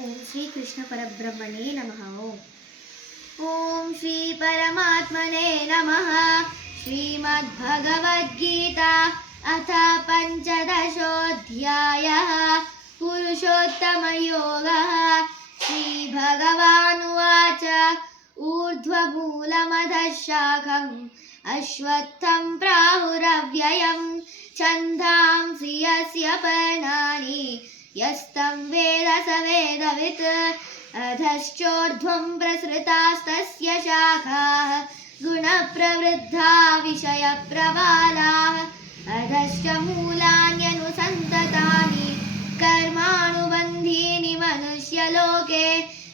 ओम श्री कृष्ण परब्रह्मणे नमः। ओम श्री परमात्मने नमः। श्रीमद्भगवद्गीता अथ पंचदशोऽध्यायः पुरुषोत्तमयोगः। श्रीभगवानुवाच ऊर्ध्वमूलमधः शाखम् अश्वत्थं प्राहुरव्ययम् छन्दांसि यस्य पर्णानि यस्तं वेद स वेदवित्। अधश्चोर्ध्वं प्रसृतास्तस्य शाखाः गुणप्रवृद्धा विषयप्रवालाः। अधश्च मूलान्यनुसन्ततानि कर्मानुबन्धीनि मनुष्यलोके।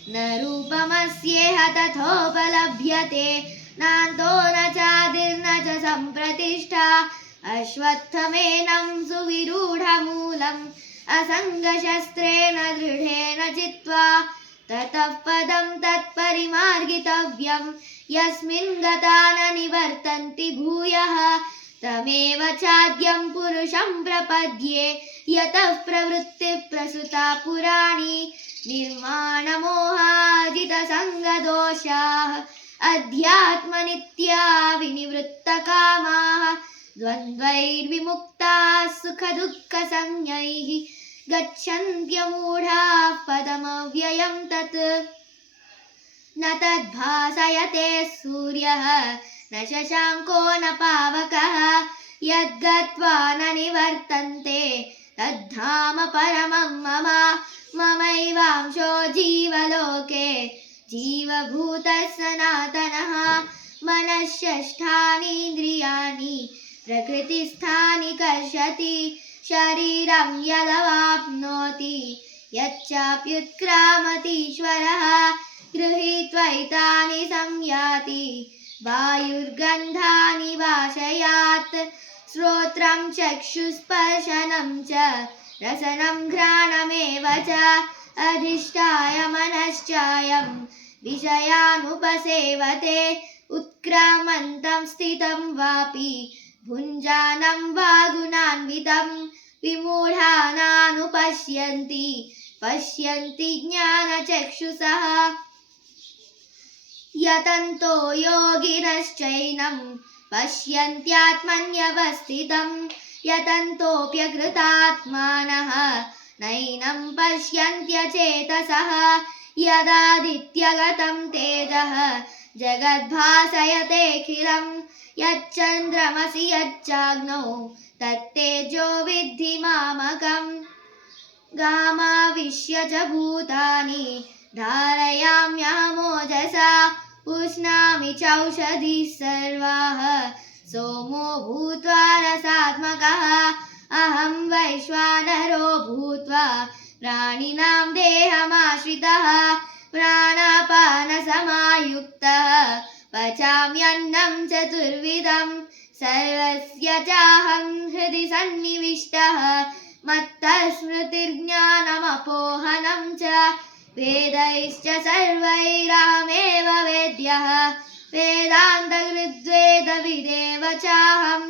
न रूपमस्येह तथोपलभ्यते नान्तो न चादिर्न च सम्प्रतिष्ठा। अश्वत्थमेनं सुविरूढमूलम् असङ्गशस्त्रेण दृढेन चित्वा ततः पदं तत्परिमार्गितव्यं यस्मिन् गता न निवर्तन्ति भूयः। तमेव चाद्यं पुरुषं प्रपद्ये यतः प्रवृत्तिः प्रसृता पुराणी। निर्माणमोहाजितसङ्गदोषाः अध्यात्मनित्या विनिवृत्तकामाः। द्वन्द्वैर्विमुक्ताः सुखदुःखसंज्ञैः गच्छन्त्यमूढाः पदमव्ययं तत्। न तद्भासयते सूर्यः न शशाङ्को न पावकः यद्गत्वा न निवर्तन्ते तद्धाम परमं मम। ममैवांशो जीवलोके जीवभूतः सनातनः। मनःषष्ठानीन्द्रियाणि प्रकृतिस्थानि कर्षति। शरीरं यदवाप्नोति यच्चाप्युत्क्रामतीश्वरः। गृहीत्वैतानि संयाति वायुर्गन्धानि वाशयात्। श्रोत्रं चक्षुस्पर्शनं च रसनं घ्राणमेव च। अधिष्ठाय मनश्चायं विषयानुपसेवते। उत्क्रामन्तं स्थितं वापि भुञ्जानं वा गुणान्वितं। विमूढानानुपश्यन्ति पश्यन्ति ज्ञानचक्षुषः। यतन्तो योगिनश्चैनं पश्यन्त्यात्मन्यवस्थितं। यतन्तोऽप्यकृतात्मानः नैनं पश्यन्त्यचेतसः। यदादित्यगतं तेजः जगद्भासयतेऽखिलं। यच्चन्द्रमसि यच्चाग्नौ तत्तेजो विद्धि मामकम्। गामाविश्य च भूतानि धारयाम्यहमोजसा। पुष्णामि चौषधीः सर्वाः सोमो भूत्वा रसात्मकः। अहं वैश्वानरो भूत्वा प्राणिनां देहमाश्रितः। प्राणापानसमायुक्तः पचाम्यन्नं चतुर्विधं। सर्वस्य चाहं हृदि सन्निविष्टः। मत्तः स्मृतिर्ज्ञानमपोहनं च। वेदैश्च सर्वैरहमेव वेद्यः। वेदान्तकृद्वेदविदेव चाहं।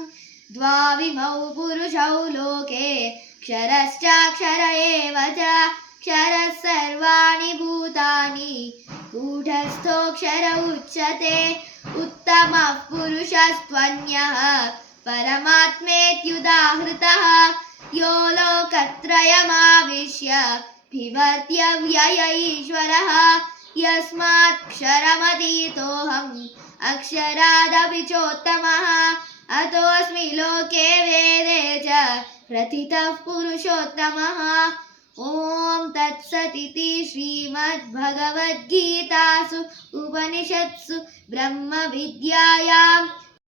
द्वाविमौ पुरुषौ लोके क्षरश्चाक्षर एव च। क्षरः सर्वाणि भूतानि गूढस्थोऽक्षर उच्यते। उत्तमः पुरुषस्त्वन्यः परमात्मेत्युदाहृतः। यो लोकत्रयमाविश्य बिभर्त्यव्यय ईश्वरः। यस्मात्क्षरमतीतोऽहम् अक्षरादपि चोत्तमः। अतोऽस्मि लोके वेदे च प्रथितः पुरुषोत्तमः। ओम तत्सदिति श्रीमद्भगवद्गीतासु उपनिषत्सु ब्रह्मविद्यायां